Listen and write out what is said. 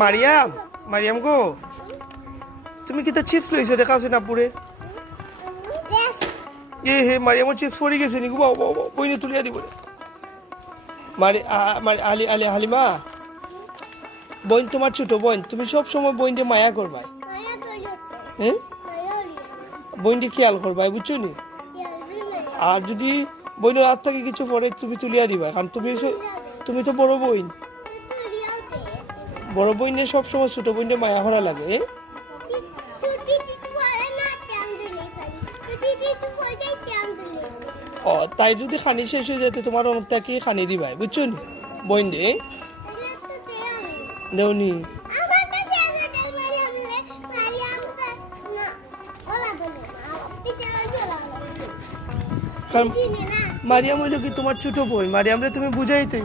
মারিয়াম মারিয়াম গো তুমি কি তা চিপস লইছো দেখাছো না পুরে এ হে মারিয়ামের চিপস পড়ে গেছে নি গো বাবা বইনে তুলিয়া দিব হালিমা বোন তোমার ছোট বোন তুমি সব সময় বোনকে মায়া করবাই হ্যাঁ বোনকে খেয়াল করবাই বুঝছো নি আর যদি বোনের হাত থেকে কিছু পরে তুমি তুলিয়া দিবা কারণ তুমি তো বড় বোন বড় বোনে সব সময় ছোট বোনকে মায়া করা লাগে ও তাই যদি খানি শেষ হয়ে যেত তোমার অনেকটাকে খানি দিবাই বুঝছো নি বোন দে দেওনি মারিয়াম হইলো কি তোমার ছোট বোন মারিয়ামরে তুমি বুঝাইতে